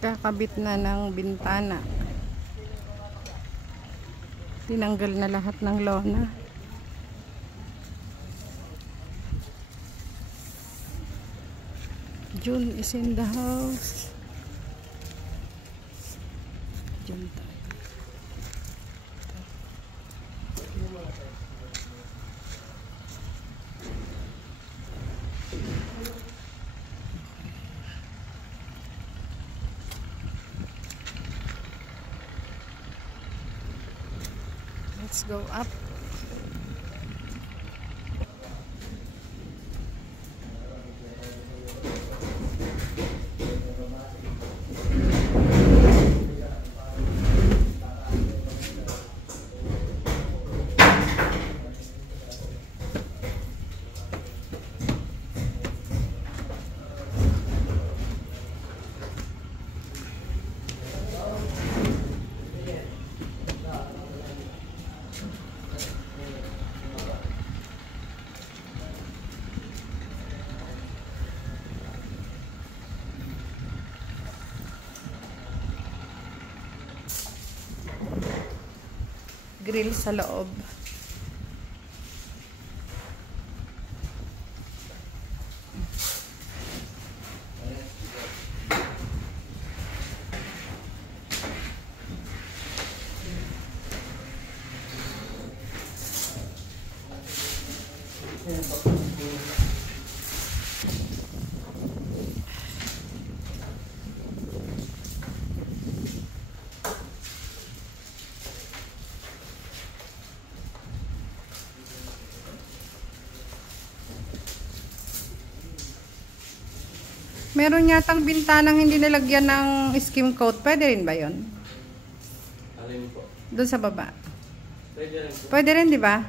Kakabit na ng bintana. Tinanggal na lahat ng lona. June is in the house. June tayo. Let's go up. Grill sa loob. Meron yatang bintanang hindi nilagyan ng skim coat. Pwede rin ba yun? Alin po? Doon sa baba. Pwede rin po. Pwede rin, di ba?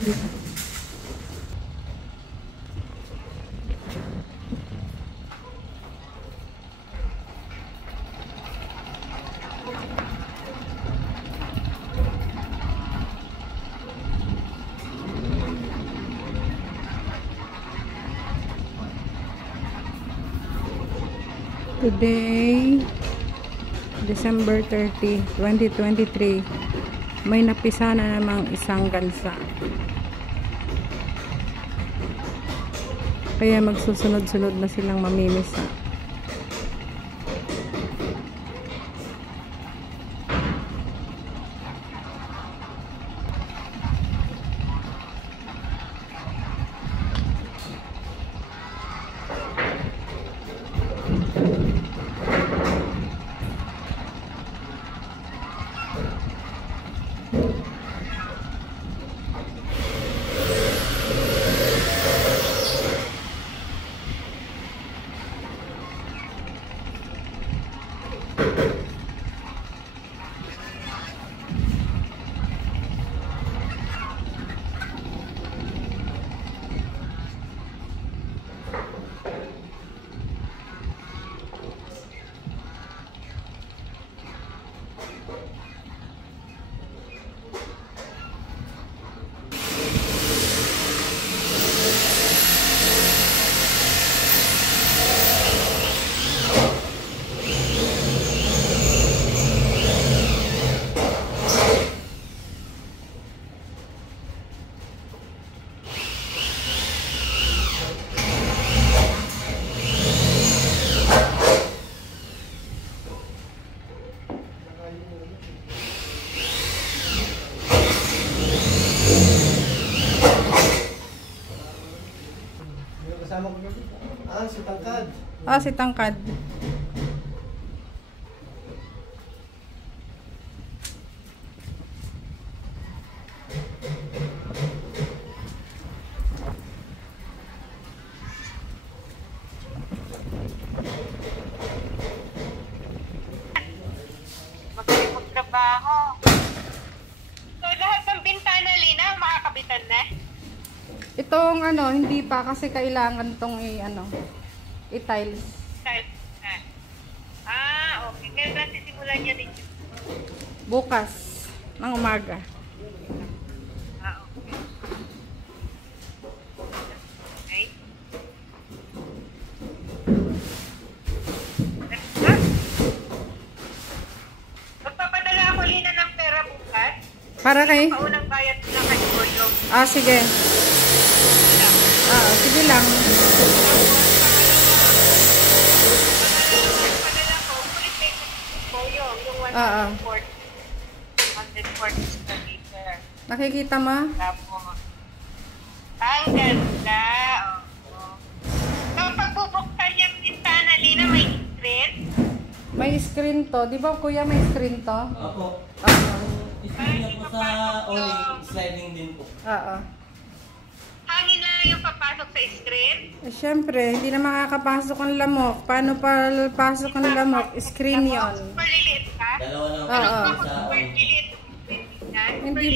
Today, December 30, 2023, may napisa na namang isang gansa. Kaya magsusunod-sunod na silang mamimisa. Si Tangkad. Ah, si Tangkad. Magtrabaho. So, lahat ng bintana, Lina, makakabitan na? Itong hindi pa kasi kailangan tong i-tiles. Tiles na. Ah, okay. Kaya sisimulan niya din. Bukas ng umaga. Ah, okay. Okay. Magpapadala ako, Lina, ng pera bukas. Para kay? Paunang bayad na kay Boyo. Ah, sige. Ah, sige lang. Padala ko, kulit may Boyo, yung 140 square meter. Nakikita mo? Tapos, ang ganda. Oo. So, pagbubuksan yung bintana, Lina, may screen. May screen to. Di ba, kuya, may screen to? Opo. Oo. Screen na po sa awning, sliding din po. Oo. Hangin lang yung papasok sa screen. Eh, syempre, hindi na makakapasok ang lamok. Paano pa pasok ang lamok? Screen yon. Super liliit ka? Dalawa lang po Oo. sa Super awning. liliit. Hindi.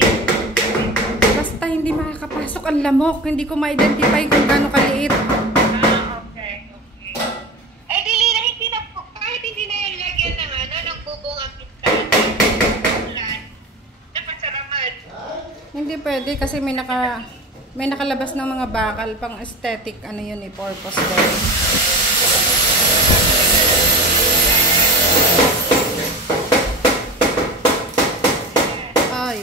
Basta hindi makakapasok ang lamok. Hindi ko ma-identify kung gaano kaliit. Ah, okay. Eh, di Lina, hindi na po, kahit hindi na yung lagyan ng bubong ang bintana. Ulan. Napasaraman. Hindi pwede kasi may nakalabas ng mga bakal pang aesthetic yun purpose daw. Ay,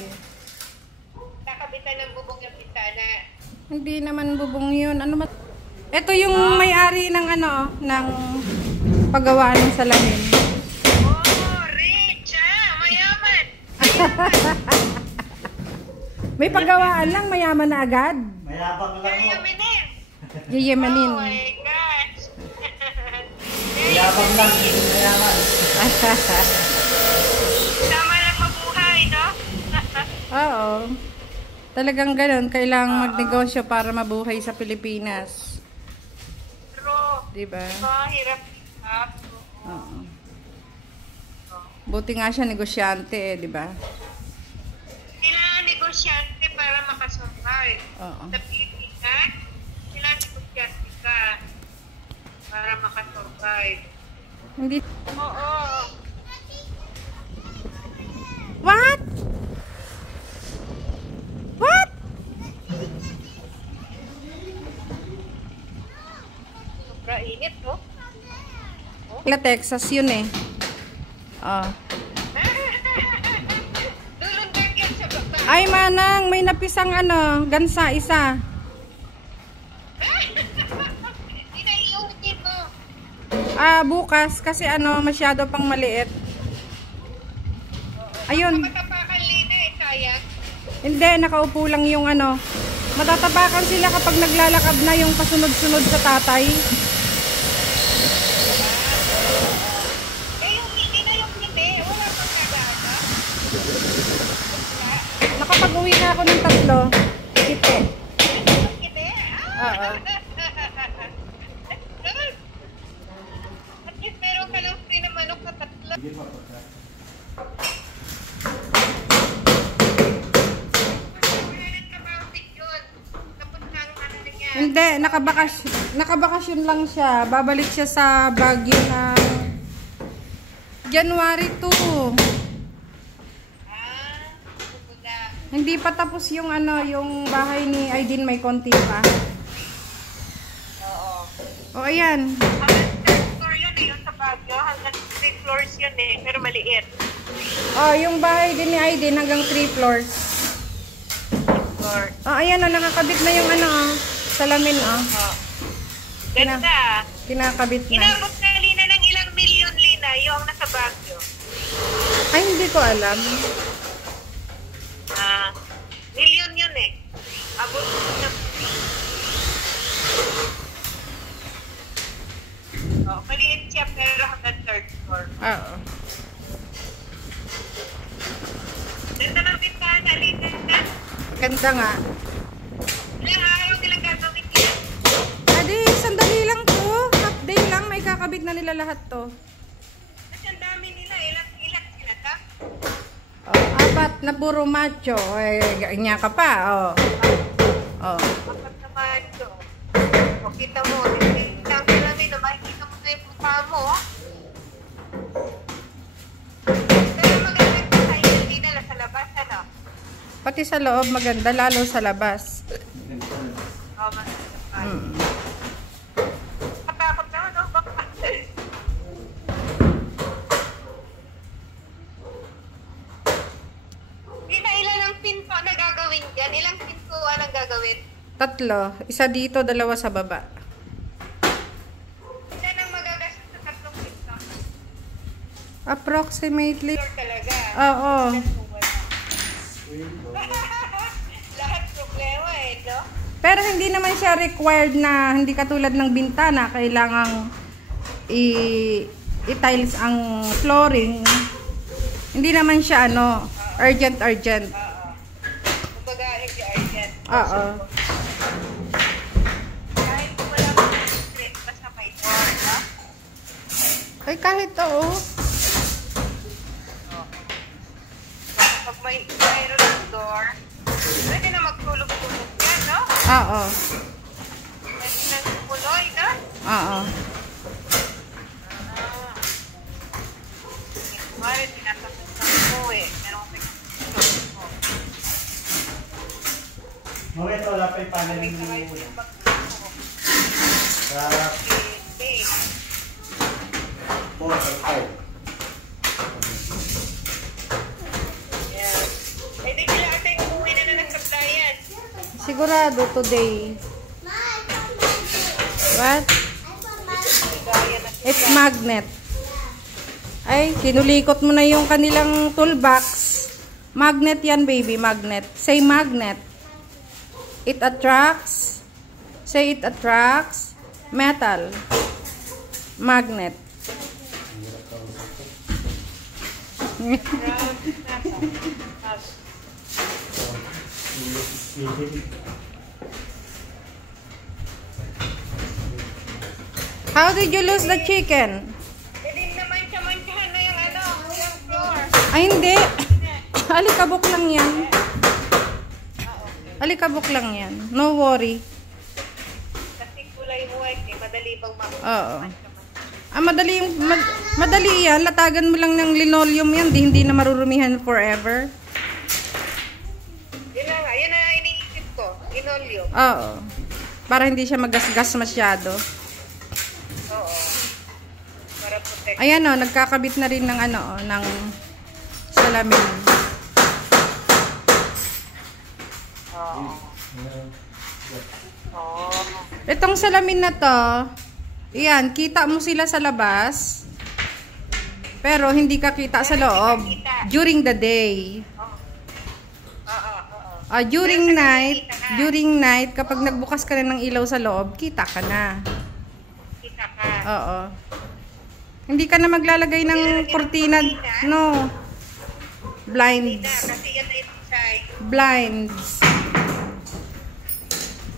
Nakabitan ng bubong ng bintana. hindi naman bubong yun. Ito yung may-ari ng ng paggawaan ng salamin. Oh, rich mayaman. May paggawaan lang, mayaman na agad. Mayabang lang mo. Yayamanin. Yayamanin. Oh my gosh. Mayabang lang, hindi mayaman. Tama lang mabuhay, no? Oo. Talagang ganun, kailangang magnegosyo para mabuhay sa Pilipinas. True. Diba? Hirap. Oo. Buti nga siya negosyante diba? Kailangan negosyante para makasurvive. card. Oo. Sa Pilipinas, kailangan negosyante ka para makasurvive. Hindi. Oo. What? What? Sobra init, no? Texas yun eh. Oh. Dulundag yan sa baba. Ay manang, may napisang ano, gansa isa. Inaiunin mo. Bukas kasi ano, masyado pang maliit. Ayun. Matapakan lina eh, sayang. Hindi, nakaupo lang yung ano. Matatapakan sila kapag naglalakad na yung kasunod-sunod sa tatay. Eh, yung hindi na yung hindi. Wala pang nag-aasa. Nakapag-uwi na ako ng 3. Kite. Hindi. Oo. At least meron ka lang free na manok na 3. Hindi, nakabakasyon lang siya. Babalik siya sa Baguio ng January 2. Hindi pa tapos yung ano, yung bahay ni Aidin, may konti pa. Oo. O ayan. Hanggang 3rd floor yun eh, yung sa Baguio. Hanggang 3 floors yun eh, pero maliit. O, yung bahay din ni Aidin hanggang 3 floors. Floor. O, ayan o, nakakabit na yung ano, salamin o. Oh. Ganda. Kinakabit na. Inabot na Lina ng ilang milyon, Lina, yung nasa Baguio. Ay, hindi ko alam. Milyon yun eh. Abot na. Oh, maliit siya pero hanggang 3rd floor. Oo. Ganda ng bintana, Lina. Ganda nga. Ilang araw nilang gagawin yan. Adi, sandali lang to. Half day lang, may kakabit na nila lahat to. Kasi ang dami nila. Ilang sila ta? Oh, 4 na puro macho. Eh, ganyan ka pa. Oh. Oh. Kapag naman ito. O kita mo, lang namin na makikita mo na yung mukha mo. Pero maganda ito sa iyo, hindi na sa labas, ano? Pati sa loob maganda, lalo sa labas. O, maganda. Mm. Katakot naman, no? Baka. Ilan ang pinto na gagawin dyan? Ilang pintuan ang gagawin? 3. Isa dito, 2 sa baba. Ilan ang magagastos sa 3 pinto? Approximately. Sure talaga. Oo. Lahat problema eh, no? Pero hindi naman siya required na, hindi katulad ng bintana, kailangang i-tiles ang flooring. Hindi naman siya ano, urgent. Kumbaga, hindi urgent. Oo. Kahit wala mo ng secret, basta may door, no? Ay kahit oo. Pag may mayroon ng door, pwede na magtulog-tulog yan, no? Oo. Pwede na tumuloy, no? Oo. Kumari, tinatapos ng mo eh. Meron may kapitulog mo. Mamaya ito, wala pa yung panel May ni sakay Muna. yung pagtulog mo. Sa Okay. 4 or 5. Yeah. Eh, di sila ate, umuwi na ng supplyan. Sigurado today. What? Gaya na siya. It's magnet. Ay, kinulikot mo na yung kanilang toolbox. Magnet yan, baby. Magnet. Say magnet. It attracts. Say it attracts. Metal. Magnet. How did you lose the chicken? Pwede naman siya manchahan na yung ano, yung floor. Ay, hindi. Alikabok lang yan. Alikabok lang yan. No worry. Kasi kulay white eh. Madali bang Oo. Madali yan. Latagan mo lang ng linoleum yan. Hindi na marurumihan forever. Yun na nga. Yun na iniisip ko. Linoleum. Oo. Para hindi siya magasgas masyado. Oo. Para protect. Ayan o, nagkakabit na rin ng ng salamin. Oo. Oo. Itong salamin na to, ayan, kita mo sila sa labas. Pero hindi ka kita sa loob. During the day. During night, kapag nagbukas ka na ng ilaw sa loob, kita ka na. Kita ka. Oo. Hindi ka na maglalagay ng kurtina. No. Blinds. Kasi yan na yung design. Blinds.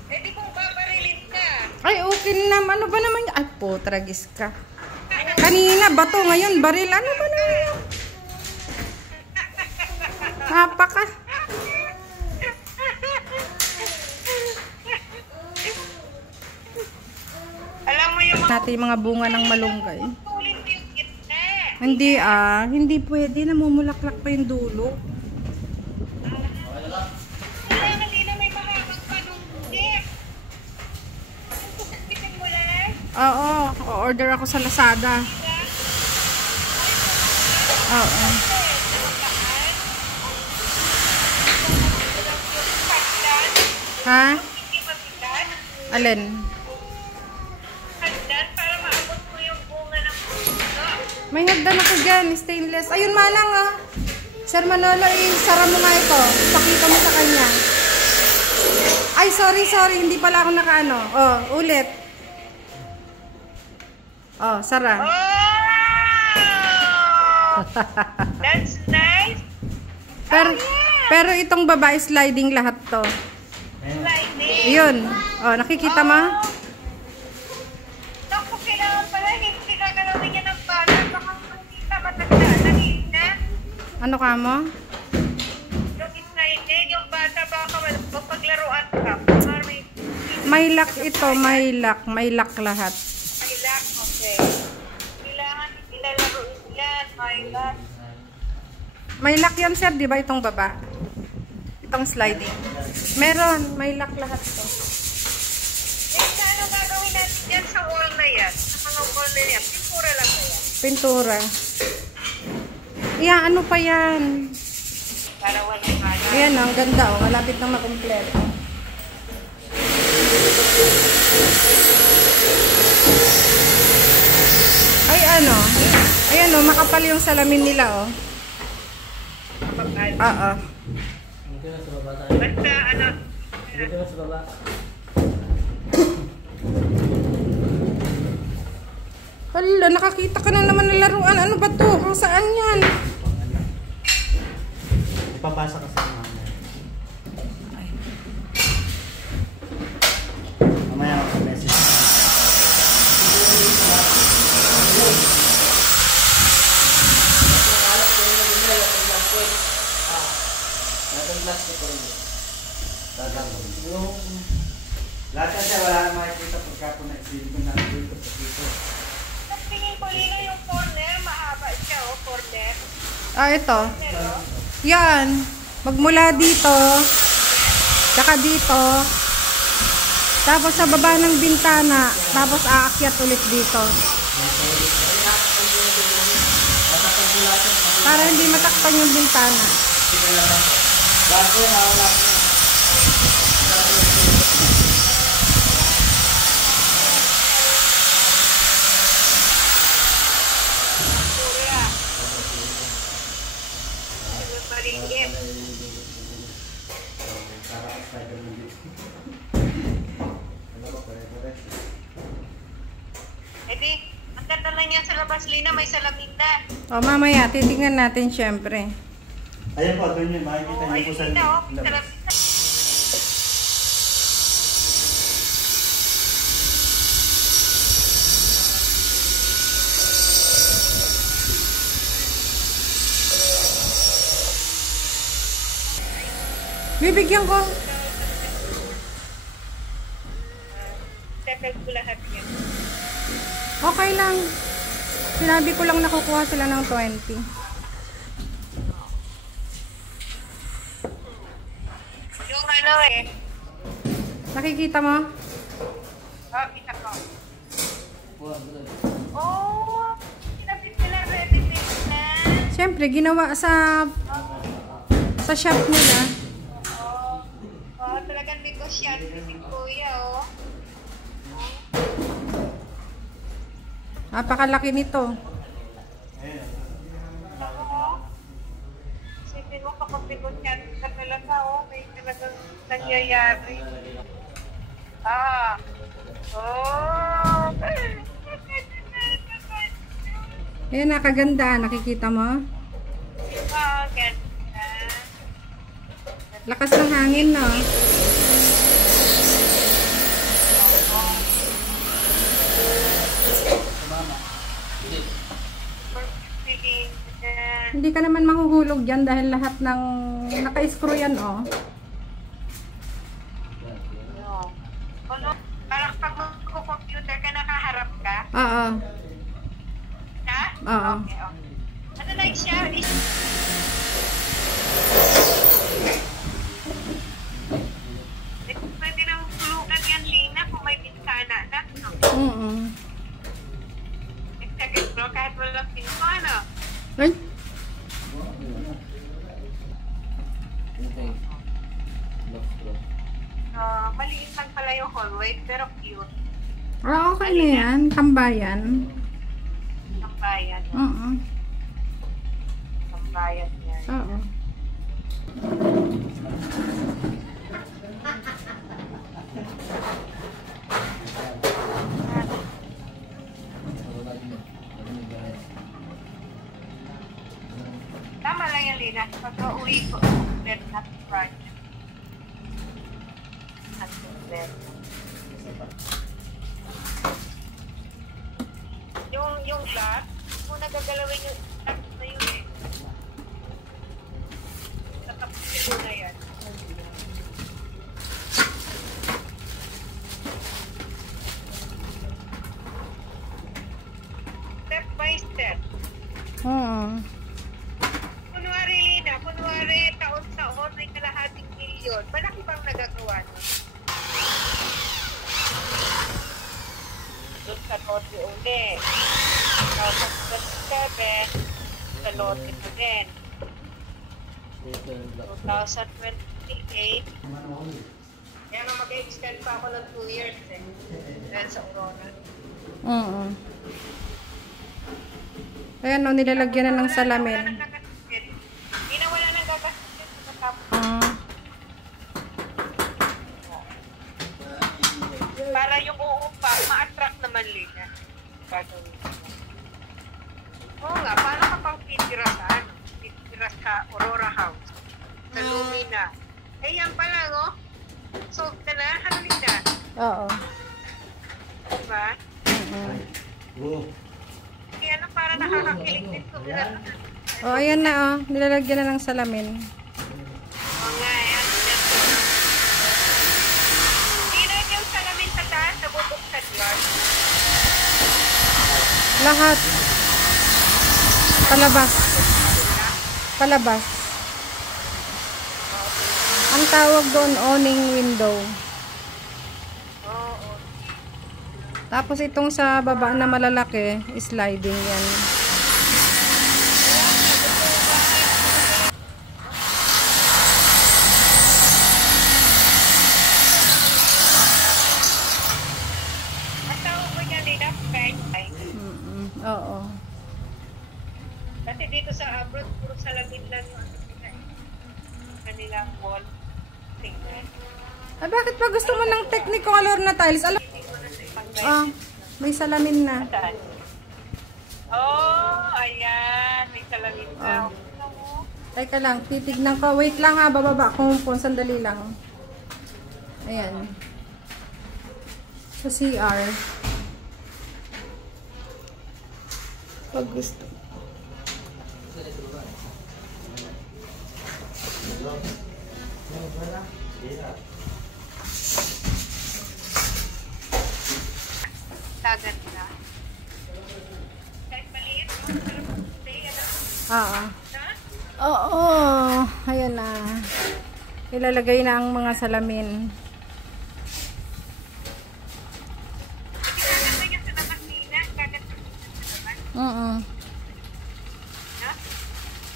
Eh di kung babarilin ka. Ay, okay naman. Ano ba naman yan? Ay, po, tragis ka. Kanina, bato. Ngayon, baril. Ano ba naman yan? Napaka. Alam mo yung Natin yung mga bunga ng malunggay. tulit yung gitna. Hindi pwede. Namumulaklak pa yung dulo. Kanina may mahabang panungkit. Susukitin mo lang. Oo. O-order ako sa Lazada. Oo. Ha? Hindi mabigat. Alin? Hagdan para maabot mo yung bunga ng puso. May hagdan ako dyan. Stainless. Ayun, manang ah. Sir Manolo, isara mo nga ito. Pakita mo sa kanya. Ay, sorry. Hindi pala ako nakaano. Oh, ulit. Oh, sara. Oh! That's nice. Pero itong babae sliding lahat to. Sliding. Yun. Oh, nakikita mo? Naku, kailangan pala hindi ka galawin niya ng bata. Baka makita matanda. Naliit na. Ano ka mo? Yung sliding, yung bata baka mapaglaruan ka. Para May lock ito. May lock lahat. may lock. Okay. Kailangan ilalaruin yan. May lock. May lock yan, sir. Di ba itong baba? Itong sliding. Meron. May lock lahat to. Eh, ano gagawin natin yan sa wall na yan? Sa mga wall na yan? Pintura lang na yan. Pintura. Yeah, ano pa yan? Para walang kala. Ayan, ang ganda oh. Malapit na makumpleto. Ay, ano? Ayan oh, makapal yung salamin nila oh. Kapag Oo. Dito na sa baba tayo. basta ano, Dito na sa baba. Hala, nakakita ka na naman ng laruan. Ano ba to? Saan yan? Ipapasa ka sa mga. Mamaya ako sa message. Lahat yan siya, wala nang makikita pagka po na-exhibit ko na dito sa dito. tingin ko Lino yung corner, mahaba siya oh, corner. Ah, ito. Pero, Yan. Magmula dito. Tsaka dito. Tapos sa baba ng bintana. Tapos aakyat ulit dito. Para hindi matakpan yung bintana. Lahat yan, wala ko. Kuya. Maliit. Eh di, ang ganda lang yan sa labas, Lina, may salamin na. O mamaya, titingnan natin syempre. Ayan po, doon yun. Makikita niyo po Ayun sa Lina, oh, labas. salamin na. Bibigyan ko. isettle ko lahat yan. Okay lang. Sinabi ko lang nakukuha sila ng 20. Yung ano eh. Nakikita mo? Oh, kita ko. Oh, kinapit nila ready-made na. Siyempre, ginawa sa shop nila. Oh, talagang negosyante si Kuya, oh. Napakalaki nito. Sipin mo kapag negosyante ka talaga, oh. May talagang nangyayari. Ah. Oh. Ayan, nakaganda. Nakikita mo? Oh, ganda. Lakas ng hangin, no? Hindi ka naman mahuhulog dyan dahil lahat ng naka-screw yan, oh. Ano? Parang pag mag-computer ka, nakaharap ka? Oo. Ha? Oo. Okay, okay. Ano lang siya? Pwede nang tulugan yan, Lina, kung may bintana na. No? Second floor, kahit walang pinto, ano? Ay, Maliit lang pala yung hallway, pero cute. okay na yan. Tambayan. Ang bayan. Oo. Ang bayan yan. Oo. Tama lang yan, Lina. Pag-uwi ko, bed at front. At bed. Yung lock, kung nagagalawin yung lock na yun eh. Natapusin mo na yan. Step by step. Oo. Kunwari, Lina, taon-taon may kalahating milyon. Malaki bang nagagawa nun? Doon sa lote uli. 2027, sa lote mo din. 2028, kaya nga mag-extend pa ako ng 2 years eh. Dahil sa Aurora. Oo. Ayan, no, nilalagyan na ng salamin. Hindi na wala nang gagastusin sa tapos. Para yung uupa, ma-attract naman Lina. Gagawin mo. Oo nga, paano ka pang titira sa ano? Titira sa Aurora House. Sa Lumina. Eh yan pala, no? Solve ka na, ano Lina? Oo. Diba? Kaya ano, para nakakakilig din ko. Oh, ayan na, oh. Nilalagyan na ng salamin. Oo nga, yan. Hindi na yung salamin sa taas, nabubuksan lang. Lahat. Palabas. Palabas. Ang tawag doon, awning window. Oo. Tapos itong sa baba na malalaki, sliding yan. Ang tawag mo niya nila, skyline. Oo. Kasi dito sa abroad, puro salamin lang yung ano nila eh. Kanilang wall. Tingnan. Ah, bakit pa gusto mo ng technicolor na tiles? Alam, Hindi mo na sa ibang ah, may salamin na. Saan? Oh, ayan. May salamin na. Oh. Teka lang, titignan ko. Wait lang ha, bababa kung sandali lang. Ayan. Sa CR. Pag gusto. Oo. Ha? Oo. Ayan na. Ilalagay na ang mga salamin. Gaganda niya sa nakasina. Gaganda niya sa naman. Oo. Ha?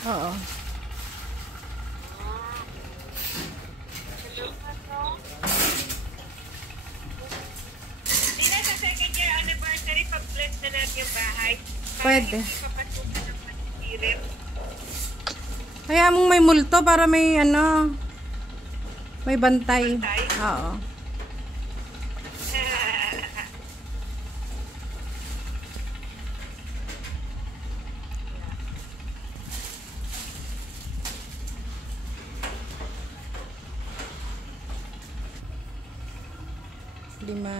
Oo. Hindi na sa second year anniversary, pag-bless na natin yung bahay. Pwede. Hindi papasukan ng pansirit. Kaya mong may multo para may ano, may bantay. Bantay? Oo. Lima.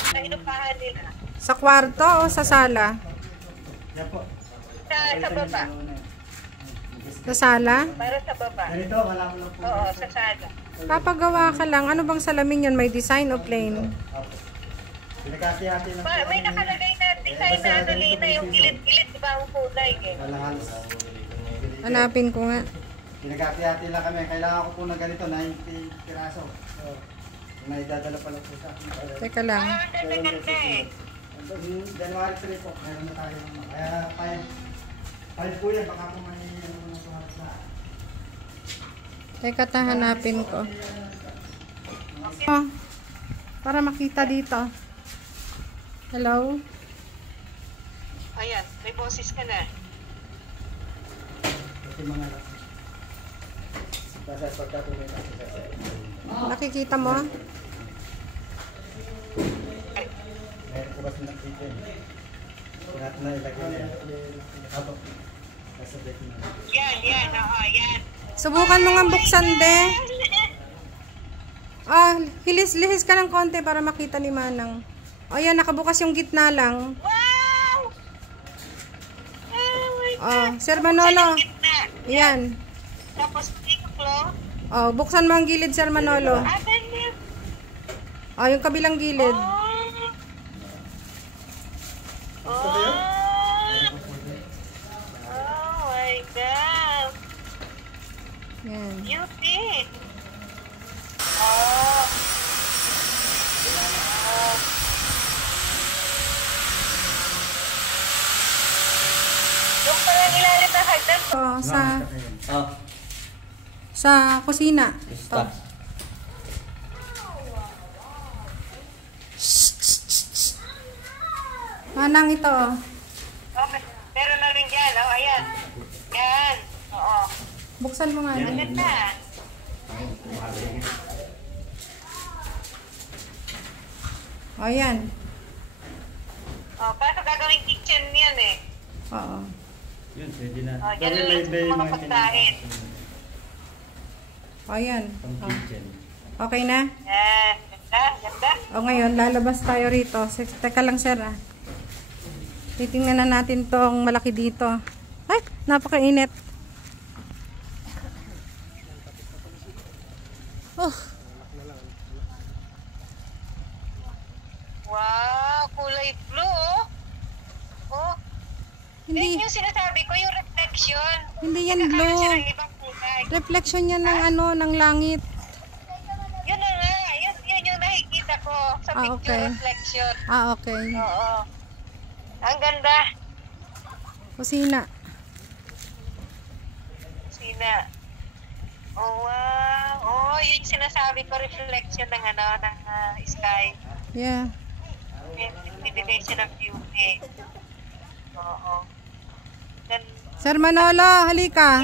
Sa inupahan nila. Sa kwarto o sa sala? Yan po. Sa baba. Sa sala? Para sa baba. Ganito, wala mo lang po. Oo, sa sala. Papagawa ka lang. Ano bang salamin yan? May design o plain? Pinagkati-hati lang po. May nakalagay na design na ano, Lina, yung gilid-gilid, diba ang kulay eh. Halos. Hanapin ko nga. Pinagkati-hati lang kami. Kailangan ko po na ganito, 90 piraso. So, may dadala pa lang po sa akin. Teka lang. Ah, ang ganda-ganda eh. January 3 po, meron na tayo. Kaya 5 po yan, baka po may ano suhat sa... Teka, hanapin ko. Oh, para makita dito. Hello? Ayan, may boses ka na. Ito mga lang. Basta pagka po may Nakikita mo? meron ko kasi nakikita yun. Lahat na ilagay na yan. Habang kasabay ko na. Yan, oo, yan. Subukan mo nga buksan, be. Ah, lihis ka ng konti para makita ni Manang. O yan, nakabukas yung gitna lang. Wow! Oh my God. Oh, Sir Manolo. Gitna. Yan. Tapos tiklo. Oh, buksan mo ang gilid, Sir Manolo. Ganyan. Oh, yung kabilang gilid. Oh my God. Yan. Beauty. Oh. Yung parang ilalim na hagdan. Oh, Oh, sa kusina. stop. Manang ito. Oh. Oh, meron na rin dyan. Oh, ayan. Yan. Oo. Buksan mo nga. Ang Ano. ganda. Oh, yan. Oh, para gagawing kitchen yan eh. Oo. Yun, pwede na. Oh, yan lang yung mga pagkain. Oh, yan. Pang Oh. kitchen. Okay na? Yan. Ganda, ganda. O ngayon, lalabas tayo rito. Teka lang, sir. Ah. Titingnan na natin tong malaki dito. Ay, napakainit. Oh, Wow, kulay blue oh. Oh, Hindi, Yun yung sinasabi ko, yung reflection. hindi yan Nagkakaroon siya blue. ng ibang kulay. Reflection yan ng ano, ng langit. Yun na nga, yun yung nakikita ko sa Ah, picture okay. reflection. Ah, okay. Oo. Ang ganda. Kusina. Sina. Oh, wow. Oh, yun yung sinasabi ko, reflection ng ano, ng sky. Yeah. Bibigay siya ng beauty. Oo. Then, Sir Manolo, halika.